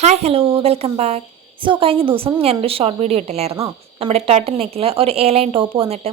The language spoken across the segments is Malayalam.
Hi hello welcome back. കഴിഞ്ഞ ദിവസം ഞാനൊരു ഷോർട്ട് വീഡിയോ ഇട്ടില്ലായിരുന്നോ, നമ്മുടെ ടർട്ടിൽ നെക്കിൽ ഒരു എ ലൈൻ ടോപ്പ് വന്നിട്ട്.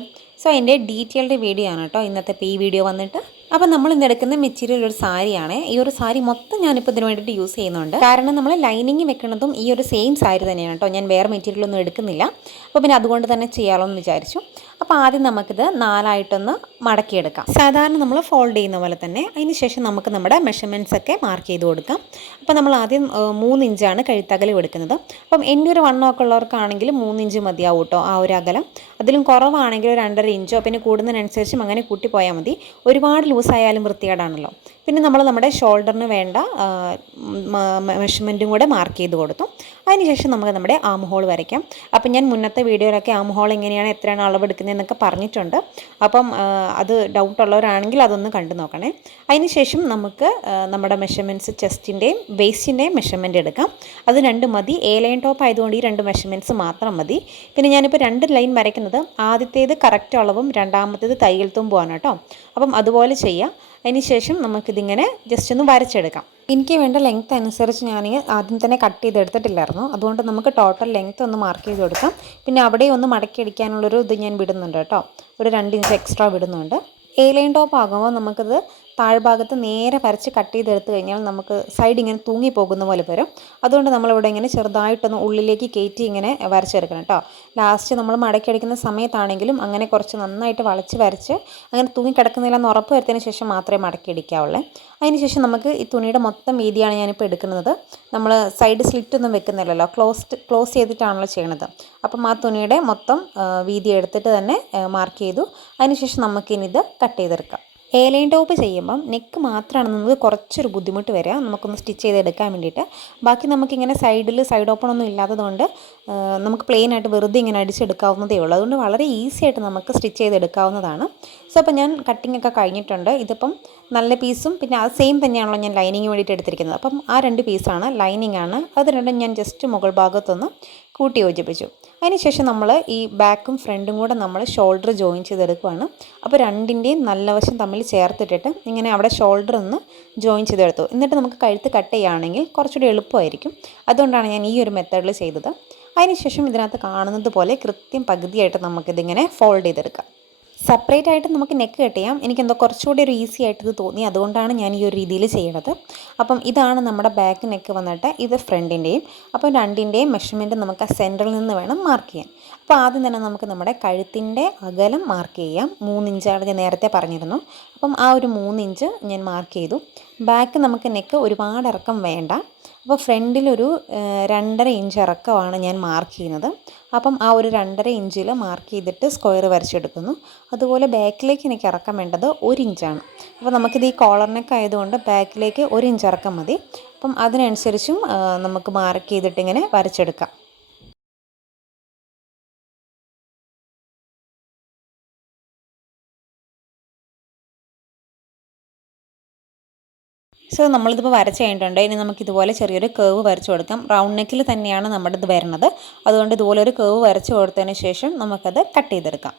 അതിൻ്റെ ഡീറ്റെയിൽഡ് വീഡിയോ ആണ് കേട്ടോ ഇന്നത്തെ ഈ വീഡിയോ വന്നിട്ട്. അപ്പോൾ നമ്മൾ ഇന്ന് എടുക്കുന്ന മെറ്റീരിയൽ ഒരു സാരിയാണ്. ഈ ഒരു സാരി മൊത്തം ഞാനിപ്പോൾ ഇതിന് വേണ്ടിയിട്ട് യൂസ് ചെയ്യുന്നുണ്ട്. കാരണം നമ്മൾ ലൈനിങ് വെക്കുന്നതും ഈ ഒരു സെയിം സാരി തന്നെയാണ് കേട്ടോ. ഞാൻ വേറെ മെറ്റീരിയൽ ഒന്നും എടുക്കുന്നില്ല. അപ്പോൾ പിന്നെ അതുകൊണ്ട് തന്നെ ചെയ്യാമല്ലോ എന്ന് വിചാരിച്ചു. അപ്പോൾ ആദ്യം നമുക്കിത് നാലായിട്ടൊന്ന് മടക്കിയെടുക്കാം. സാധാരണ നമ്മൾ ഫോൾഡ് ചെയ്യുന്ന പോലെ തന്നെ. അതിന് ശേഷം നമുക്ക് നമ്മുടെ മെഷർമെൻറ്റ്സ് ഒക്കെ മാർക്ക് ചെയ്ത് കൊടുക്കാം. അപ്പോൾ നമ്മൾ ആദ്യം 3 ഇഞ്ചാണ് കഴുത്തകലം എടുക്കുന്നത്. അപ്പം എൻ്റെ ഒരു വണ്ണമൊക്കെ ഉള്ളവർക്കാണെങ്കിൽ 3 ഇഞ്ച് മതിയാവും കേട്ടോ ആ ഒരു അകലം. അതിലും കുറവാണെങ്കിൽ 2.5 ഇഞ്ചോ പിന്നെ കൂടുന്നതിനനുസരിച്ചും അങ്ങനെ കൂട്ടിപ്പോയാൽ മതി. ഒരുപാട് ലൂസായാലും വൃത്തികേടാണല്ലോ. പിന്നെ നമ്മൾ നമ്മുടെ ഷോൾഡറിന് വേണ്ട മെഷർമെൻറ്റും കൂടെ മാർക്ക് ചെയ്ത് കൊടുത്തു. അതിനുശേഷം നമുക്ക് നമ്മുടെ ആം ഹോൾ വരയ്ക്കാം. അപ്പം ഞാൻ മുന്നത്തെ വീഡിയോയിലൊക്കെ ആം ഹോൾ എങ്ങനെയാണ് എത്രയാണ് അളവെടുക്കുന്നതെന്നൊക്കെ പറഞ്ഞിട്ടുണ്ട്. അപ്പം അത് ഡൗട്ടുള്ളവരാണെങ്കിൽ അതൊന്ന് കണ്ടു നോക്കണേ. അതിനുശേഷം നമുക്ക് നമ്മുടെ മെഷർമെൻറ്റ്സ് ചെസ്റ്റിൻ്റെയും വേസ്റ്റിൻ്റെയും മെഷർമെൻറ്റ് എടുക്കാം. അത് 2 മതി. എ ലൈൻ ടോപ്പ് ആയതുകൊണ്ട് ഈ 2 മെഷർമെൻറ്റ്സ് മാത്രം മതി. പിന്നെ ഞാനിപ്പോൾ 2 ലൈൻ വരയ്ക്കുന്നത് ആദ്യത്തേത് കറക്റ്റ് അളവും രണ്ടാമത്തേത് തയ്യൽ തുമ്പുമാണ് കേട്ടോ. അപ്പം അതുപോലെ ചെയ്യാം. അതിനുശേഷം നമുക്കിതിങ്ങനെ ജസ്റ്റ് ഒന്ന് വരച്ചെടുക്കാം. എനിക്ക് വേണ്ട ലെങ്ത്ത് അനുസരിച്ച് ഞാൻ ആദ്യം തന്നെ കട്ട് ചെയ്തെടുത്തിട്ടില്ലായിരുന്നു. അതുകൊണ്ട് നമുക്ക് ടോട്ടൽ ലെങ്ത്ത് ഒന്ന് മാർക്ക് ചെയ്ത് കൊടുക്കാം. പിന്നെ അവിടെ ഒന്ന് മടക്കി അടിക്കാനുള്ളൊരു ഇത് ഞാൻ വിടുന്നുണ്ട് കേട്ടോ. ഒരു 2 ഇഞ്ച് എക്സ്ട്രാ വിടുന്നുണ്ട്. എ ലൈൻ ടോപ്പ് ആകുമ്പോൾ നമുക്കത് താഴ്ഭാഗത്ത് നേരെ വരച്ച് കട്ട് ചെയ്തെടുത്ത് കഴിഞ്ഞാൽ നമുക്ക് സൈഡ് ഇങ്ങനെ തൂങ്ങിപ്പോകുന്ന പോലെ വരും. അതുകൊണ്ട് നമ്മളിവിടെ ഇങ്ങനെ ചെറുതായിട്ടൊന്ന് ഉള്ളിലേക്ക് കയറ്റി ഇങ്ങനെ വരച്ചെടുക്കണം കേട്ടോ. ലാസ്റ്റ് നമ്മൾ മടക്കി അടിക്കുന്ന സമയത്താണെങ്കിലും അങ്ങനെ കുറച്ച് നന്നായിട്ട് വളച്ച് വരച്ച് അങ്ങനെ തൂങ്ങിക്കിടക്കുന്നില്ലെന്ന് ഉറപ്പ് വരുത്തിയതിന് ശേഷം മാത്രമേ മടക്കി അടിക്കാവുള്ളൂ. അതിന് ശേഷം നമുക്ക് ഈ തുണിയുടെ മൊത്തം വീതിയാണ് ഞാനിപ്പോൾ എടുക്കുന്നത്. നമ്മൾ സൈഡ് സ്ലിറ്റ് ഒന്നും വെക്കുന്നില്ലല്ലോ, ക്ലോസ് ചെയ്തിട്ടാണല്ലോ ചെയ്യണത്. അപ്പം ആ തുണിയുടെ മൊത്തം വീതി എടുത്തിട്ട് തന്നെ മാർക്ക് ചെയ്തു. അതിനുശേഷം നമുക്കിനി ഇത് കട്ട് ചെയ്തെടുക്കാം. എ ലൈൻ ടോപ്പ് ചെയ്യുമ്പം നെക്ക് മാത്രമാണ് നമുക്ക് കുറച്ചൊരു ബുദ്ധിമുട്ട് വരിക, നമുക്കൊന്ന് സ്റ്റിച്ച് ചെയ്തെടുക്കാൻ വേണ്ടിയിട്ട്. ബാക്കി നമുക്കിങ്ങനെ സൈഡ് ഓപ്പൺ ഒന്നും ഇല്ലാത്തതുകൊണ്ട് നമുക്ക് പ്ലെയിൻ ആയിട്ട് വെറുതെ ഇങ്ങനെ അടിച്ചെടുക്കാവുന്നതേ ഉള്ളൂ. അതുകൊണ്ട് വളരെ ഈസി ആയിട്ട് നമുക്ക് സ്റ്റിച്ച് ചെയ്തെടുക്കാവുന്നതാണ്. അപ്പോൾ ഞാൻ കട്ടിംഗ് ഒക്കെ കഴിഞ്ഞിട്ടുണ്ട്. ഇതിപ്പം നല്ല പീസും പിന്നെ അത് സെയിം തന്നെയാണല്ലോ ഞാൻ ലൈനിങ് വേണ്ടിയിട്ട് എടുത്തിരിക്കുന്നത്. അപ്പം ആ 2 പീസാണ് ലൈനിങ് ആണ്. അത് രണ്ടും ഞാൻ ജസ്റ്റ് മുകൾ ഭാഗത്തൊന്ന് കൂട്ടി യോജിപ്പിച്ചു. അതിനുശേഷം നമ്മൾ ഈ ബാക്കും ഫ്രണ്ടും കൂടെ നമ്മൾ ഷോൾഡർ ജോയിൻ ചെയ്തെടുക്കുകയാണ്. അപ്പോൾ രണ്ടിൻ്റെയും നല്ല വശം തമ്മിൽ ചേർത്തിട്ടിട്ട് ഇങ്ങനെ അവിടെ ഷോൾഡർ ഒന്ന് ജോയിൻ ചെയ്തെടുത്തു. എന്നിട്ട് നമുക്ക് കഴുത്ത് കട്ട് ചെയ്യുകയാണെങ്കിൽ കുറച്ചുകൂടി എളുപ്പമായിരിക്കും. അതുകൊണ്ടാണ് ഞാൻ ഈ ഒരു മെത്തേഡിൽ ചെയ്തത്. അതിനുശേഷം ഇതിനകത്ത് കാണുന്നത് പോലെ കൃത്യം പകുതിയായിട്ട് നമുക്കിതിങ്ങനെ ഫോൾഡ് ചെയ്തെടുക്കാം. സെപ്പറേറ്റ് ആയിട്ട് നമുക്ക് നെക്ക് കട്ട് ചെയ്യാം. എനിക്കെന്തോ കുറച്ചുകൂടി ഒരു ഈസി ആയിട്ട് ഇത് തോന്നി. അതുകൊണ്ടാണ് ഞാൻ ഈ ഒരു രീതിയിൽ ചെയ്യണത്. അപ്പം ഇതാണ് നമ്മുടെ ബാക്ക് നെക്ക് വന്നിട്ട്. ഇത് ഫ്രണ്ടിൻ്റെയും. അപ്പം രണ്ടിൻ്റെയും മെഷർമെൻറ്റ് നമുക്ക് ആ സെൻറ്ററിൽ നിന്ന് വേണം മാർക്ക് ചെയ്യാൻ. അപ്പോൾ ആദ്യം തന്നെ നമുക്ക് നമ്മുടെ കഴുത്തിൻ്റെ അകലം മാർക്ക് ചെയ്യാം. 3 ഇഞ്ചാണ് ഞാൻ നേരത്തെ പറഞ്ഞിരുന്നു. അപ്പം ആ ഒരു 3 ഇഞ്ച് ഞാൻ മാർക്ക് ചെയ്തു. ബാക്ക് നമുക്ക് നെക്ക് ഒരുപാട് ഇറക്കം വേണ്ട. അപ്പോൾ ഫ്രണ്ടിലൊരു 2.5 ഇഞ്ച് ഇറക്കമാണ് ഞാൻ മാർക്ക് ചെയ്യുന്നത്. അപ്പം ആ ഒരു 2.5 ഇഞ്ചിൽ മാർക്ക് ചെയ്തിട്ട് സ്ക്വയർ വരച്ചെടുക്കുന്നു. അതുപോലെ ബാക്കിലേക്ക് എനിക്ക് ഇറക്കം വേണ്ടത് 1 ഇഞ്ചാണ്. അപ്പോൾ നമുക്കിത് ഈ കോളർ നെക്ക് ആയതുകൊണ്ട് ബാക്കിലേക്ക് 1 ഇഞ്ച് ഇറക്കം മതി. അപ്പം അതിനനുസരിച്ചും നമുക്ക് മാർക്ക് ചെയ്തിട്ട് ഇങ്ങനെ വരച്ചെടുക്കാം. നമ്മളിതിപ്പോൾ വരച്ച് കഴിഞ്ഞിട്ടുണ്ട്. ഇനി നമുക്കിതുപോലെ ചെറിയൊരു കേവ് വരച്ച് കൊടുക്കാം. റൗണ്ട് നെക്കിൽ തന്നെയാണ് നമ്മുടെ ഇത് വരുന്നത്. അതുകൊണ്ട് ഇതുപോലെ ഒരു കേവ് വരച്ച് കൊടുത്തതിന് ശേഷം നമുക്കത് കട്ട് ചെയ്തെടുക്കാം.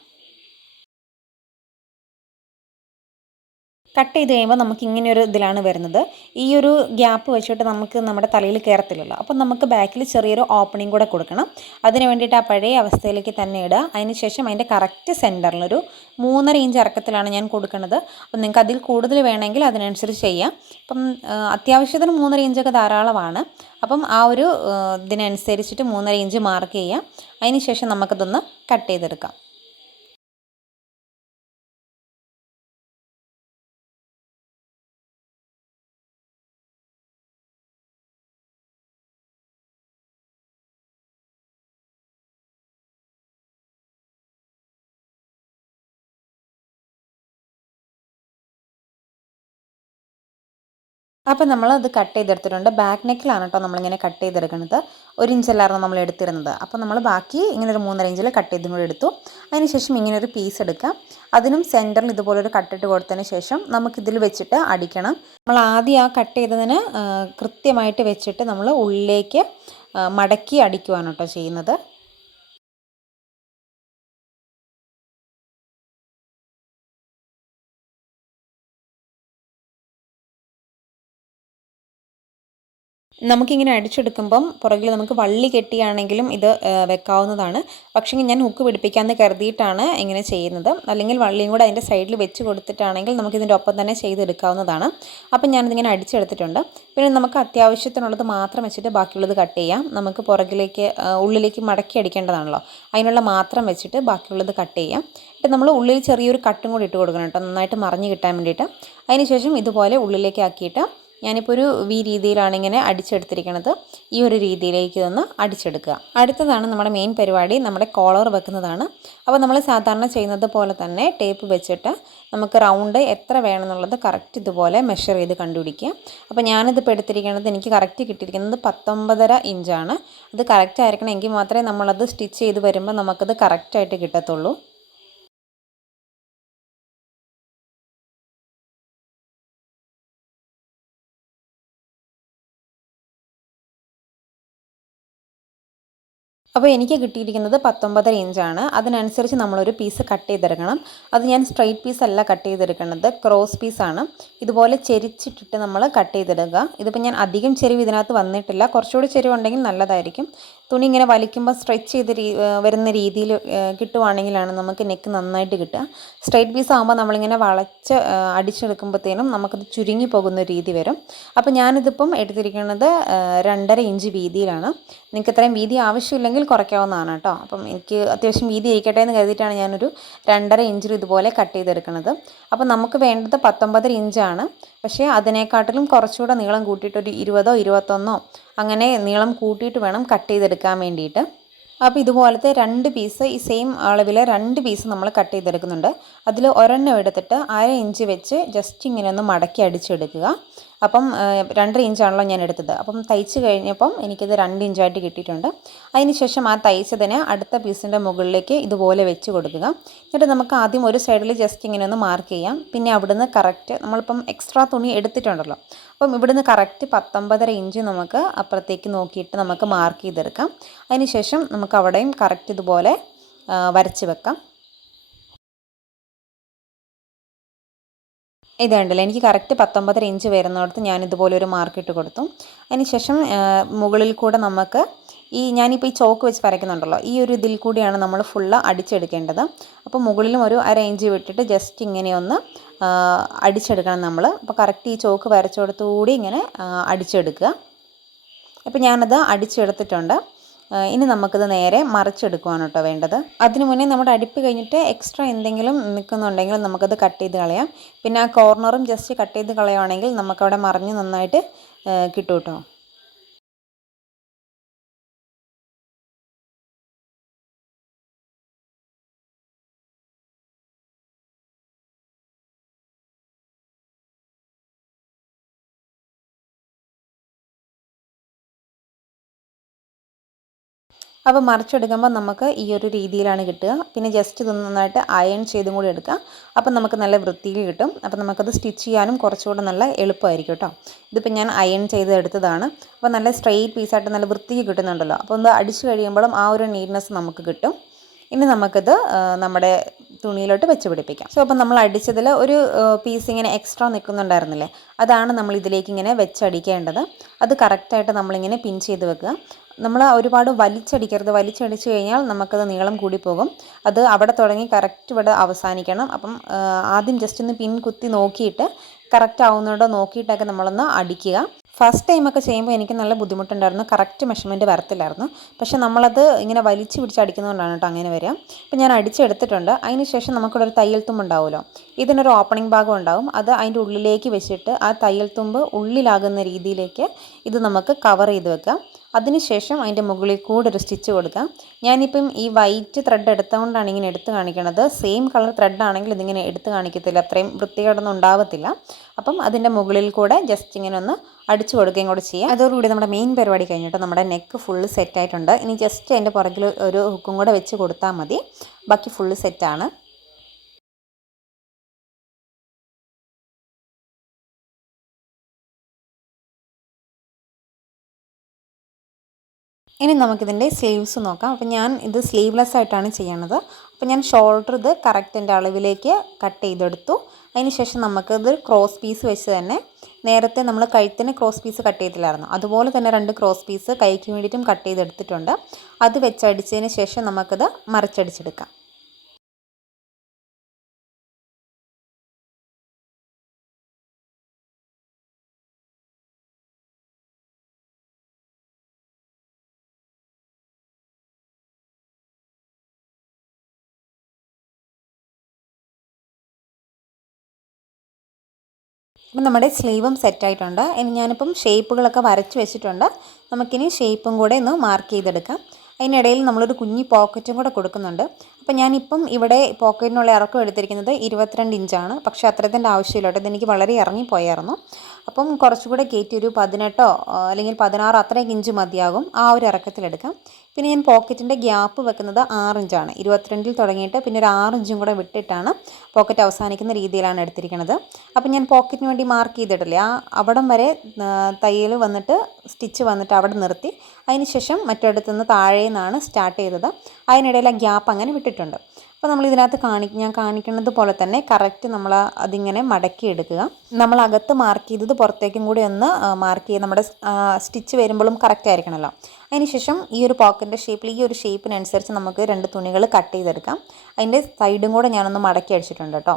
കട്ട് ചെയ്ത് കഴിയുമ്പോൾ നമുക്ക് ഇങ്ങനെയൊരു ഇതിലാണ് വരുന്നത്. ഈ ഒരു ഗ്യാപ്പ് വെച്ചിട്ട് നമുക്ക് നമ്മുടെ തലയിൽ കയറത്തില്ലല്ലോ. അപ്പം നമുക്ക് ബാക്കിൽ ചെറിയൊരു ഓപ്പണിംഗ് കൂടെ കൊടുക്കണം. അതിന് വേണ്ടിയിട്ട് ആ പഴയ അവസ്ഥയിലേക്ക് തന്നെ ഇടുക. അതിന് ശേഷം അതിൻ്റെ കറക്റ്റ് സെൻറ്ററിലൊരു 3.5 ഇഞ്ച് ഇറക്കത്തിലാണ് ഞാൻ കൊടുക്കുന്നത്. അപ്പം നിങ്ങൾക്ക് അതിൽ കൂടുതൽ വേണമെങ്കിൽ അതിനനുസരിച്ച് ചെയ്യാം. അപ്പം അത്യാവശ്യത്തിന് 3.5 ഇഞ്ചൊക്കെ ധാരാളമാണ്. അപ്പം ആ ഒരു ഇതിനനുസരിച്ചിട്ട് 3.5 ഇഞ്ച് മാർക്ക് ചെയ്യാം. അതിന് ശേഷം നമുക്കതൊന്ന് കട്ട് ചെയ്തെടുക്കാം. അപ്പോൾ നമ്മളത് കട്ട് ചെയ്തെടുത്തിട്ടുണ്ട്. ബാക്ക് നെക്കിലാണ് കേട്ടോ നമ്മളിങ്ങനെ കട്ട് ചെയ്തെടുക്കുന്നത്. 1 ഇഞ്ചല്ലായിരുന്നു നമ്മൾ എടുത്തിരുന്നത്. അപ്പോൾ നമ്മൾ ബാക്കി ഇങ്ങനെ ഒരു 3.5 ഇഞ്ചിൽ കട്ട് ചെയ്തും കൂടി എടുത്തു. അതിനുശേഷം ഇങ്ങനെ ഒരു പീസ് എടുക്കാം. അതിനും സെൻറ്ററിൽ ഇതുപോലൊരു കട്ടിട്ട് കൊടുത്തതിന് ശേഷം നമുക്കിതിൽ വെച്ചിട്ട് അടിക്കണം. നമ്മൾ ആദ്യം ആ കട്ട് ചെയ്തതിന് കൃത്യമായിട്ട് വെച്ചിട്ട് നമ്മൾ ഉള്ളിലേക്ക് മടക്കി അടിക്കുവാണ് കേട്ടോ ചെയ്യുന്നത്. നമുക്കിങ്ങനെ അടിച്ചെടുക്കുമ്പം പുറകിൽ നമുക്ക് വള്ളി കെട്ടിയാണെങ്കിലും ഇത് വെക്കാവുന്നതാണ്. പക്ഷേ ഞാൻ ഹുക്ക് പിടിപ്പിക്കാമെന്ന് കരുതിയിട്ടാണ് ഇങ്ങനെ ചെയ്യുന്നത്. അല്ലെങ്കിൽ വള്ളിയും കൂടെ അതിൻ്റെ സൈഡിൽ വെച്ച് കൊടുത്തിട്ടാണെങ്കിൽ നമുക്കിതിൻ്റെ ഒപ്പം തന്നെ ചെയ്തെടുക്കാവുന്നതാണ്. അപ്പം ഞാനിതിങ്ങനെ അടിച്ചെടുത്തിട്ടുണ്ട്. പിന്നെ നമുക്ക് അത്യാവശ്യത്തിനുള്ളത് മാത്രം വെച്ചിട്ട് ബാക്കിയുള്ളത് കട്ട് ചെയ്യാം. നമുക്ക് പുറകിലേക്ക് ഉള്ളിലേക്ക് മടക്കി അടിക്കേണ്ടതാണല്ലോ, അതിനുള്ള മാത്രം വെച്ചിട്ട് ബാക്കിയുള്ളത് കട്ട് ചെയ്യാം. എന്നിട്ട് നമ്മൾ ഉള്ളിൽ ചെറിയൊരു കട്ടും കൂടി ഇട്ട് കൊടുക്കണം കേട്ടോ, നന്നായിട്ട് മറിഞ്ഞ് കിട്ടാൻ വേണ്ടിയിട്ട്. അതിനുശേഷം ഇതുപോലെ ഉള്ളിലേക്ക് ആക്കിയിട്ട് ഞാനിപ്പോൾ ഒരു വി രീതിയിലാണ് ഇങ്ങനെ അടിച്ചെടുത്തിരിക്കുന്നത്. ഈ ഒരു രീതിയിലേക്ക് ഇതൊന്ന് അടിച്ചെടുക്കുക. അടുത്തതാണ് നമ്മുടെ മെയിൻ പരിപാടി, നമ്മുടെ കോളർ വെക്കുന്നതാണ്. അപ്പോൾ നമ്മൾ സാധാരണ ചെയ്യുന്നത് പോലെ തന്നെ ടേപ്പ് വെച്ചിട്ട് നമുക്ക് റൗണ്ട് എത്ര വേണമെന്നുള്ളത് കറക്റ്റ് ഇതുപോലെ മെഷർ ചെയ്ത് കണ്ടുപിടിക്കുക. അപ്പോൾ ഞാനിതിപ്പോൾ എടുത്തിരിക്കുന്നത്, എനിക്ക് കറക്റ്റ് കിട്ടിയിരിക്കുന്നത് 19.5 ഇഞ്ചാണ്. അത് കറക്റ്റ് ആയിരിക്കണം, എങ്കിൽ മാത്രമേ നമ്മളത് സ്റ്റിച്ച് ചെയ്ത് വരുമ്പോൾ നമുക്കത് കറക്റ്റായിട്ട് കിട്ടത്തുള്ളൂ. അപ്പോൾ എനിക്ക് കിട്ടിയിരിക്കുന്നത് 19.5 ഇഞ്ചാണ്. അതിനനുസരിച്ച് നമ്മളൊരു പീസ് കട്ട് ചെയ്തെടുക്കണം. അത് ഞാൻ സ്ട്രെയിറ്റ് പീസല്ല കട്ട് ചെയ്തെടുക്കുന്നത്, ക്രോസ് പീസാണ്. ഇതുപോലെ ചെരിച്ചിട്ടിട്ട് നമ്മൾ കട്ട് ചെയ്തെടുക്കുക. ഇതിപ്പോൾ ഞാൻ അധികം ചെരിവ് ഇതിനകത്ത് വന്നിട്ടില്ല, കുറച്ചുകൂടി ചെരിവുണ്ടെങ്കിൽ നല്ലതായിരിക്കും. തുണി ഇങ്ങനെ വലിക്കുമ്പോൾ സ്ട്രെച്ച് ചെയ്ത് വരുന്ന രീതിയിൽ കിട്ടുവാണെങ്കിലാണ് നമുക്ക് നെക്ക് നന്നായിട്ട് കിട്ടുക. സ്ട്രെയിറ്റ് പീസ് ആകുമ്പോൾ നമ്മളിങ്ങനെ വളച്ച് അടിച്ചെടുക്കുമ്പോഴത്തേനും നമുക്കത് ചുരുങ്ങി പോകുന്ന രീതി വരും. അപ്പോൾ ഞാനിതിപ്പം എടുത്തിരിക്കുന്നത് 2.5 ഇഞ്ച് വീതിയിലാണ്. നിങ്ങൾക്ക് ഇത്രയും വീതി ആവശ്യമില്ലെങ്കിൽ കുറയ്ക്കാവുന്നതാണ് കേട്ടോ. അപ്പം എനിക്ക് അത്യാവശ്യം വീതി ഇരിക്കട്ടെ എന്ന് കരുതിയിട്ടാണ് ഞാനൊരു 2.5 ഇഞ്ചിൽ ഇതുപോലെ കട്ട് ചെയ്തെടുക്കുന്നത്. അപ്പം നമുക്ക് വേണ്ടത് 19 ഇഞ്ചാണ്. പക്ഷേ അതിനേക്കാട്ടിലും കുറച്ചുകൂടെ നീളം കൂട്ടിയിട്ട് ഒരു 20ഓ 21ഓ അങ്ങനെ നീളം കൂട്ടിയിട്ട് വേണം കട്ട് ചെയ്തെടുക്കാൻ വേണ്ടിയിട്ട്. അപ്പോൾ ഇതുപോലത്തെ 2 പീസ്, ഈ സെയിം അളവിൽ 2 പീസ് നമ്മൾ കട്ട് ചെയ്തെടുക്കുന്നുണ്ട്. അതിൽ ഒരെണ്ണം എടുത്തിട്ട് 1/2 ഇഞ്ച് വെച്ച് ജസ്റ്റ് ഇങ്ങനെ ഒന്ന് മടക്കി അടിച്ചെടുക്കുക. അപ്പം 2.5 ഇഞ്ചാണല്ലോ ഞാൻ എടുത്തത്. അപ്പം തയ്ച്ച് കഴിഞ്ഞപ്പം എനിക്കിത് 2 ഇഞ്ചായിട്ട് കിട്ടിയിട്ടുണ്ട്. അതിന് ശേഷം ആ തയ്ച്ചതിനെ അടുത്ത പീസിൻ്റെ മുകളിലേക്ക് ഇതുപോലെ വെച്ച് കൊടുക്കുക. എന്നിട്ട് നമുക്ക് ആദ്യം ഒരു സൈഡിൽ ജസ്റ്റ് ഇങ്ങനെ ഒന്ന് മാർക്ക് ചെയ്യാം. പിന്നെ അവിടുന്ന് കറക്റ്റ് നമ്മളിപ്പം എക്സ്ട്രാ തുണി എടുത്തിട്ടുണ്ടല്ലോ, അപ്പം ഇവിടുന്ന് കറക്റ്റ് 19.5 ഇഞ്ച് നമുക്ക് അപ്പുറത്തേക്ക് നോക്കിയിട്ട് നമുക്ക് മാർക്ക് ചെയ്തെടുക്കാം. അതിന് ശേഷം നമുക്ക് അവിടെയും കറക്റ്റ് ഇതുപോലെ വരച്ച് വെക്കാം. ഇത് കണ്ടില്ലേ, എനിക്ക് കറക്റ്റ് 19.5 ഇഞ്ച് വരുന്നിടത്ത് ഞാനിതുപോലെ ഒരു മാർക്കിട്ട് കൊടുത്തു. അതിനുശേഷം മുകളിൽ കൂടെ നമുക്ക് ഞാനിപ്പോൾ ഈ ചോക്ക് വെച്ച് വരയ്ക്കുന്നുണ്ടല്ലോ, ഈ ഒരു ഇതിൽ കൂടിയാണ് നമ്മൾ ഫുള്ള് അടിച്ചെടുക്കേണ്ടത്. അപ്പോൾ മുകളിലും ഒരു 1/2 ഇഞ്ച് വിട്ടിട്ട് ജസ്റ്റ് ഇങ്ങനെയൊന്ന് അടിച്ചെടുക്കണം നമ്മൾ. അപ്പോൾ കറക്റ്റ് ഈ ചോക്ക് വരച്ചെടുത്തുകൂടി ഇങ്ങനെ അടിച്ചെടുക്കുക. അപ്പോൾ ഞാനത് അടിച്ചെടുത്തിട്ടുണ്ട്. ഇനി നമുക്കിത് നേരെ മറിച്ചെടുക്കുവാണ് കേട്ടോ വേണ്ടത്. അതിന് മുന്നേ നമ്മുടെ അടിപ്പ് കഴിഞ്ഞിട്ട് എക്സ്ട്രാ എന്തെങ്കിലും നിൽക്കുന്നുണ്ടെങ്കിൽ നമുക്കത് കട്ട് ചെയ്ത് കളയാം. പിന്നെ ആ കോർണറും ജസ്റ്റ് കട്ട് ചെയ്ത് കളയുവാണെങ്കിൽ നമുക്കവിടെ മറിഞ്ഞ് നന്നായിട്ട് കിട്ടും കേട്ടോ. അപ്പോൾ മറിച്ചെടുക്കുമ്പോൾ നമുക്ക് ഈ ഒരു രീതിയിലാണ് കിട്ടുക. പിന്നെ ജസ്റ്റ് ഇത് നന്നായിട്ട് അയൺ ചെയ്തും കൂടി എടുക്കുക. അപ്പം നമുക്ക് നല്ല വൃത്തിയിൽ കിട്ടും. അപ്പം നമുക്കത് സ്റ്റിച്ച് ചെയ്യാനും കുറച്ചുകൂടെ നല്ല എളുപ്പമായിരിക്കും കേട്ടോ. ഇതിപ്പോൾ ഞാൻ അയൺ ചെയ്ത് എടുത്തതാണ്. അപ്പോൾ നല്ല സ്ട്രെയിറ്റ് പീസായിട്ട് നല്ല വൃത്തിക്ക് കിട്ടുന്നുണ്ടല്ലോ. അപ്പോൾ ഒന്ന് അടിച്ച് കഴിയുമ്പോഴും ആ ഒരു നീറ്റ്നെസ് നമുക്ക് കിട്ടും. ഇനി നമുക്കിത് നമ്മുടെ തുണിയിലോട്ട് വെച്ച് പിടിപ്പിക്കാം. സോ അപ്പം നമ്മൾ അടിച്ചതിൽ ഒരു പീസ് ഇങ്ങനെ എക്സ്ട്രാ നിൽക്കുന്നുണ്ടായിരുന്നില്ലേ, അതാണ് നമ്മൾ ഇതിലേക്ക് ഇങ്ങനെ വെച്ചടിക്കേണ്ടത്. അത് കറക്റ്റായിട്ട് നമ്മളിങ്ങനെ പിൻ ചെയ്ത് വെക്കുക. നമ്മൾ ഒരുപാട് വലിച്ചടിക്കരുത്, വലിച്ചടിച്ച് കഴിഞ്ഞാൽ നമുക്കത് നീളം കൂടി പോകും. അത് അവിടെ തുടങ്ങി കറക്റ്റ് ഇവിടെ അവസാനിക്കണം. അപ്പം ആദ്യം ജസ്റ്റ് ഒന്ന് പിൻ കുത്തി നോക്കിയിട്ട് കറക്റ്റ് ആവുന്നുണ്ടോ നോക്കിയിട്ടൊക്കെ നമ്മളൊന്ന് അടിക്കുക. ഫസ്റ്റ് ടൈമൊക്കെ ചെയ്യുമ്പോൾ എനിക്ക് നല്ല ബുദ്ധിമുട്ടുണ്ടായിരുന്നു, കറക്റ്റ് മെഷർമെൻറ്റ് വരത്തില്ലായിരുന്നു. പക്ഷേ നമ്മളത് ഇങ്ങനെ വലിച്ച് പിടിച്ച് അടിക്കുന്നതുകൊണ്ടാണ് കേട്ടോ അങ്ങനെ വരിക. അപ്പോൾ ഞാൻ അടിച്ചെടുത്തിട്ടുണ്ട്. അതിന് ശേഷം നമുക്കിവിടെ ഒരു തയ്യൽ തുമ്പ് ഉണ്ടാവുമല്ലോ, ഇതിനൊരു ഓപ്പണിംഗ് ഭാഗം ഉണ്ടാവും. അത് അതിൻ്റെ ഉള്ളിലേക്ക് വെച്ചിട്ട് ആ തയ്യൽ തുമ്പ് ഉള്ളിലാകുന്ന രീതിയിലേക്ക് ഇത് നമുക്ക് കവർ ചെയ്ത് വെക്കാം. അതിനുശേഷം അതിൻ്റെ മുകളിൽ കൂടെ ഒരു സ്റ്റിച്ച് കൊടുക്കാം. ഞാനിപ്പം ഈ വൈറ്റ് ത്രെഡ് എടുത്തുകൊണ്ടാണ് ഇങ്ങനെ എടുത്ത് കാണിക്കണത്. സെയിം കളർ ത്രെഡ് ആണെങ്കിൽ ഇതിങ്ങനെ എടുത്ത് കാണിക്കത്തില്ല, അത്രയും വൃത്തികേടൊന്നും ഉണ്ടാവത്തില്ല. അപ്പം അതിൻ്റെ മുകളിൽ കൂടെ ജസ്റ്റ് ഇങ്ങനെ ഒന്ന് അടിച്ചു കൊടുക്കുകയും കൂടെ ചെയ്യാം. അതോടുകൂടി നമ്മുടെ മെയിൻ പരിപാടി കഴിഞ്ഞിട്ട് നമ്മുടെ നെക്ക് ഫുള്ള് സെറ്റായിട്ടുണ്ട്. ഇനി ജസ്റ്റ് അതിൻ്റെ പുറകിൽ ഒരു ഹുക്കും കൂടെ വെച്ച് കൊടുത്താൽ മതി, ബാക്കി ഫുള്ള് സെറ്റാണ്. ഇനി നമുക്കിതിൻ്റെ സ്ലീവ്സ് നോക്കാം. അപ്പോൾ ഞാൻ ഇത് സ്ലീവ്ലെസ് ആയിട്ടാണ് ചെയ്യണത്. അപ്പോൾ ഞാൻ ഷോൾഡർ ഇത് കറക്റ്റിൻ്റെ അളവിലേക്ക് കട്ട് ചെയ്തെടുത്തു. അതിന് ശേഷം നമുക്കത് ക്രോസ് പീസ് വെച്ച് തന്നെ നേരത്തെ നമ്മൾ കഴുത്തിന് ക്രോസ് പീസ് കട്ട് ചെയ്തില്ലായിരുന്നു, അതുപോലെ തന്നെ 2 ക്രോസ് പീസ് കൈക്ക് വേണ്ടിയിട്ടും കട്ട് ചെയ്തെടുത്തിട്ടുണ്ട്. അത് വെച്ചടിച്ചതിന് ശേഷം നമുക്കത് മറിച്ചടിച്ചെടുക്കാം. അപ്പം നമ്മുടെ സ്ലീവും സെറ്റായിട്ടുണ്ട്. ഇനി ഞാനിപ്പം ഷേപ്പുകളൊക്കെ വരച്ച് വെച്ചിട്ടുണ്ട്. നമുക്കിനി ഷേപ്പും കൂടെ ഒന്ന് മാർക്ക് ചെയ്തെടുക്കാം. അതിനിടയിൽ നമ്മളൊരു കുഞ്ഞി പോക്കറ്റും കൂടെ കൊടുക്കുന്നുണ്ട്. അപ്പം ഞാനിപ്പം ഇവിടെ പോക്കറ്റിനുള്ള ഇറക്കം എടുത്തിരിക്കുന്നത് 22 ഇഞ്ചാണ്. പക്ഷേ അത്രത്തിൻ്റെ ആവശ്യമില്ല കേട്ടോ, ഇതെനിക്ക് വളരെ ഇറങ്ങിപ്പോയായിരുന്നു. അപ്പം കുറച്ചുകൂടെ കയറ്റി ഒരു 18 അല്ലെങ്കിൽ 16 അത്രയും ഇഞ്ച് മതിയാകും ആ ഒരു ഇറക്കത്തിലെടുക്കാം. പിന്നെ ഞാൻ പോക്കറ്റിൻ്റെ ഗ്യാപ്പ് വെക്കുന്നത് 6 ഇഞ്ചാണ്. 22-ൽ തുടങ്ങിയിട്ട് പിന്നെ ഒരു 6 ഇഞ്ചും കൂടെ വിട്ടിട്ടാണ് പോക്കറ്റ് അവസാനിക്കുന്ന രീതിയിലാണ് എടുത്തിരിക്കുന്നത്. അപ്പം ഞാൻ പോക്കറ്റിന് വേണ്ടി മാർക്ക് ചെയ്തിട്ടില്ലേ, ആ അവിടം വരെ തയ്യൽ വന്നിട്ട് സ്റ്റിച്ച് വന്നിട്ട് അവിടെ നിർത്തി. അതിനുശേഷം മറ്റിടത്തു നിന്ന് താഴെ നിന്നാണ് സ്റ്റാർട്ട് ചെയ്തത്. അതിനിടയിൽ ആ ഗ്യാപ്പ് അങ്ങനെ വിട്ടിട്ടുണ്ട്. അപ്പോൾ നമ്മൾ ഇതിനകത്ത് ഞാൻ കാണിക്കുന്നത് പോലെ തന്നെ കറക്റ്റ് നമ്മൾ അതിങ്ങനെ മടക്കി എടുക്കുക. നമ്മൾ അകത്ത് മാർക്ക് ചെയ്തത് പുറത്തേക്കും കൂടി ഒന്ന് മാർക്ക് ചെയ്ത് നമ്മുടെ സ്റ്റിച്ച് വരുമ്പോഴും കറക്റ്റ് ആയിരിക്കണമല്ലോ. അതിനുശേഷം ഈ ഒരു പോക്കറ്റിൻ്റെ ഷേപ്പിൽ ഈ ഒരു ഷേപ്പിനനുസരിച്ച് നമുക്ക് 2 തുണികൾ കട്ട് ചെയ്തെടുക്കാം. അതിൻ്റെ സൈഡും കൂടെ ഞാനൊന്ന് മടക്കി അടിച്ചിട്ടുണ്ട് കേട്ടോ.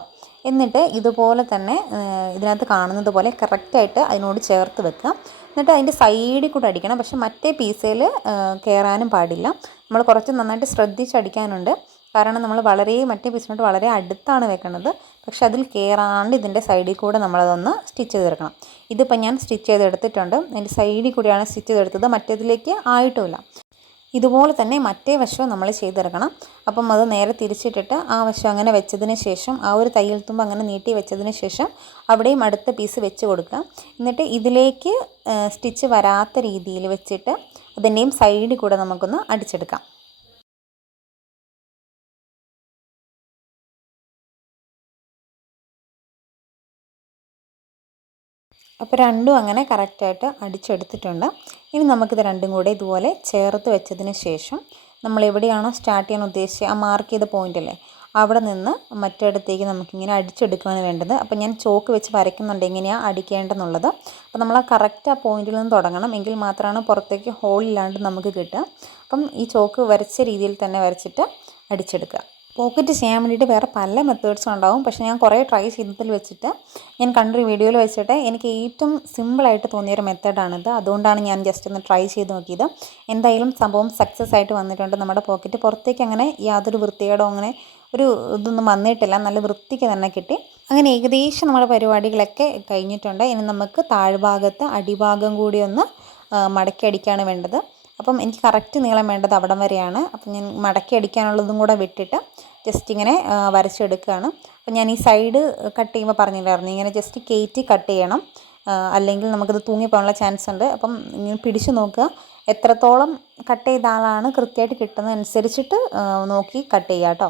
എന്നിട്ട് ഇതുപോലെ തന്നെ ഇതിനകത്ത് കാണുന്നത് പോലെ കറക്റ്റായിട്ട് അതിനോട് ചേർത്ത് വെക്കുക. എന്നിട്ട് അതിൻ്റെ സൈഡിൽ കൂടെ അടിക്കണം. പക്ഷെ മറ്റേ പീസയിൽ കയറാനും പാടില്ല. നമ്മൾ കുറച്ച് നന്നായിട്ട് ശ്രദ്ധിച്ചടിക്കാനുണ്ട്. കാരണം നമ്മൾ മറ്റേ പീസിനോട്ട് വളരെ അടുത്താണ് വെക്കുന്നത്. പക്ഷെ അതിൽ കയറാണ്ട് ഇതിൻ്റെ സൈഡിൽ കൂടെ നമ്മളതൊന്ന് സ്റ്റിച്ച് ചെയ്തെടുക്കണം. ഇതിപ്പോൾ ഞാൻ സ്റ്റിച്ച് ചെയ്തെടുത്തിട്ടുണ്ട്. അതിൻ്റെ സൈഡിൽ കൂടിയാണ് സ്റ്റിച്ച് ചെയ്തെടുത്തത്, മറ്റേതിലേക്ക് ആയിട്ടുമില്ല. ഇതുപോലെ തന്നെ മറ്റേ വശവും നമ്മൾ ചെയ്തെടുക്കണം. അപ്പം അത് നേരെ തിരിച്ചിട്ടിട്ട് ആ വശം അങ്ങനെ വെച്ചതിന് ശേഷം ആ ഒരു തയ്യൽ തുമ്പ് അങ്ങനെ നീട്ടി വെച്ചതിന് ശേഷം അവിടെയും അടുത്ത പീസ് വെച്ച് കൊടുക്കുക. എന്നിട്ട് ഇതിലേക്ക് സ്റ്റിച്ച് വരാത്ത രീതിയിൽ വെച്ചിട്ട് അതിൻ്റെയും സൈഡിൽ കൂടെ നമുക്കൊന്ന് അടിച്ചെടുക്കാം. അപ്പോൾ രണ്ടും അങ്ങനെ കറക്റ്റായിട്ട് അടിച്ചെടുത്തിട്ടുണ്ട്. ഇനി നമുക്കിത് രണ്ടും കൂടെ ഇതുപോലെ ചേർത്ത് വെച്ചതിന് ശേഷം നമ്മൾ എവിടെയാണോ സ്റ്റാർട്ട് ചെയ്യാൻ ഉദ്ദേശിച്ചത് ആ മാർക്ക് ചെയ്ത പോയിൻ്റല്ലേ, അവിടെ നിന്ന് മറ്റിടത്തേക്ക് നമുക്കിങ്ങനെ അടിച്ചെടുക്കുകയാണ് വേണ്ടത്. അപ്പോൾ ഞാൻ ചോക്ക് വെച്ച് വരയ്ക്കുന്നുണ്ട് എങ്ങനെയാണ് അടിക്കേണ്ടതെന്നുള്ളത്. അപ്പോൾ നമ്മൾ ആ കറക്റ്റ് ആ പോയിന്റിൽ നിന്ന് തുടങ്ങണം, എങ്കിൽ മാത്രമാണ് പുറത്തേക്ക് ഹോൾ ഇല്ലാണ്ട് നമുക്ക് കിട്ടുക. അപ്പം ഈ ചോക്ക് വരച്ച രീതിയിൽ തന്നെ വരച്ചിട്ട് അടിച്ചെടുക്കുക. പോക്കറ്റ് ചെയ്യാൻ വേണ്ടിയിട്ട് വേറെ പല മെത്തേഡ്സും ഉണ്ടാവും. പക്ഷേ ഞാൻ കുറേ ട്രൈ ചെയ്തതിൽ വെച്ചിട്ട് ഞാൻ കണ്ടൊരു വീഡിയോയിൽ വെച്ചിട്ട് എനിക്ക് ഏറ്റവും സിമ്പിളായിട്ട് തോന്നിയൊരു മെത്തേഡാണിത്. അതുകൊണ്ടാണ് ഞാൻ ജസ്റ്റ് ഒന്ന് ട്രൈ ചെയ്ത് നോക്കിയത്. എന്തായാലും സംഭവം സക്സസ് ആയിട്ട് വന്നിട്ടുണ്ട്. നമ്മുടെ പോക്കറ്റ് പുറത്തേക്ക് അങ്ങനെ യാതൊരു വൃത്തികേടോ അങ്ങനെ ഒരു ഇതൊന്നും വന്നിട്ടില്ല, നല്ല വൃത്തിക്ക് തന്നെ കിട്ടി. അങ്ങനെ ഏകദേശം നമ്മുടെ പരിപാടികളൊക്കെ കഴിഞ്ഞിട്ടുണ്ട്. ഇനി നമുക്ക് താഴ്ഭാഗത്ത് അടിഭാഗം കൂടി ഒന്ന് മടക്കി അടിക്കുകയാണ് വേണ്ടത്. അപ്പം എനിക്ക് കറക്റ്റ് നീളം വേണ്ടത് അവിടം വരെയാണ്. അപ്പം ഞാൻ മടക്കി അടിക്കാനുള്ളതും കൂടെ വിട്ടിട്ട് ജസ്റ്റ് ഇങ്ങനെ വരച്ചെടുക്കുകയാണ്. അപ്പം ഞാൻ ഈ സൈഡ് കട്ട് ചെയ്യുമ്പോൾ പറഞ്ഞില്ലായിരുന്നു, ഇങ്ങനെ ജസ്റ്റ് കയറ്റി കട്ട് ചെയ്യണം, അല്ലെങ്കിൽ നമുക്കത് തൂങ്ങിപ്പോകാനുള്ള ചാൻസ് ഉണ്ട്. അപ്പം ഇങ്ങനെ പിടിച്ച് നോക്കുക, എത്രത്തോളം കട്ട് ചെയ്ത ആളാണ് കൃത്യമായിട്ട് കിട്ടുന്നതനുസരിച്ചിട്ട് നോക്കി കട്ട് ചെയ്യുക കേട്ടോ.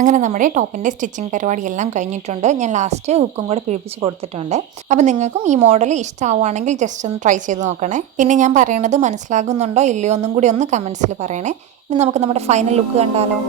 അങ്ങനെ നമ്മുടെ ടോപ്പിൻ്റെ സ്റ്റിച്ചിങ് പരിപാടിയെല്ലാം കഴിഞ്ഞിട്ടുണ്ട്. ഞാൻ ലാസ്റ്റ് ഹുക്കും കൂടെ പിടിപ്പിച്ച് കൊടുത്തിട്ടുണ്ട്. അപ്പോൾ നിങ്ങൾക്കും ഈ മോഡൽ ഇഷ്ടമാവുകയാണെങ്കിൽ ജസ്റ്റ് ഒന്ന് ട്രൈ ചെയ്ത് നോക്കണേ. പിന്നെ ഞാൻ പറയണത് മനസ്സിലാകുന്നുണ്ടോ ഇല്ലയോ ഒന്നും കൂടി ഒന്ന് കമൻസിൽ പറയണേ. ഇനി നമുക്ക് നമ്മുടെ ഫൈനൽ ലുക്ക് കണ്ടാലോ.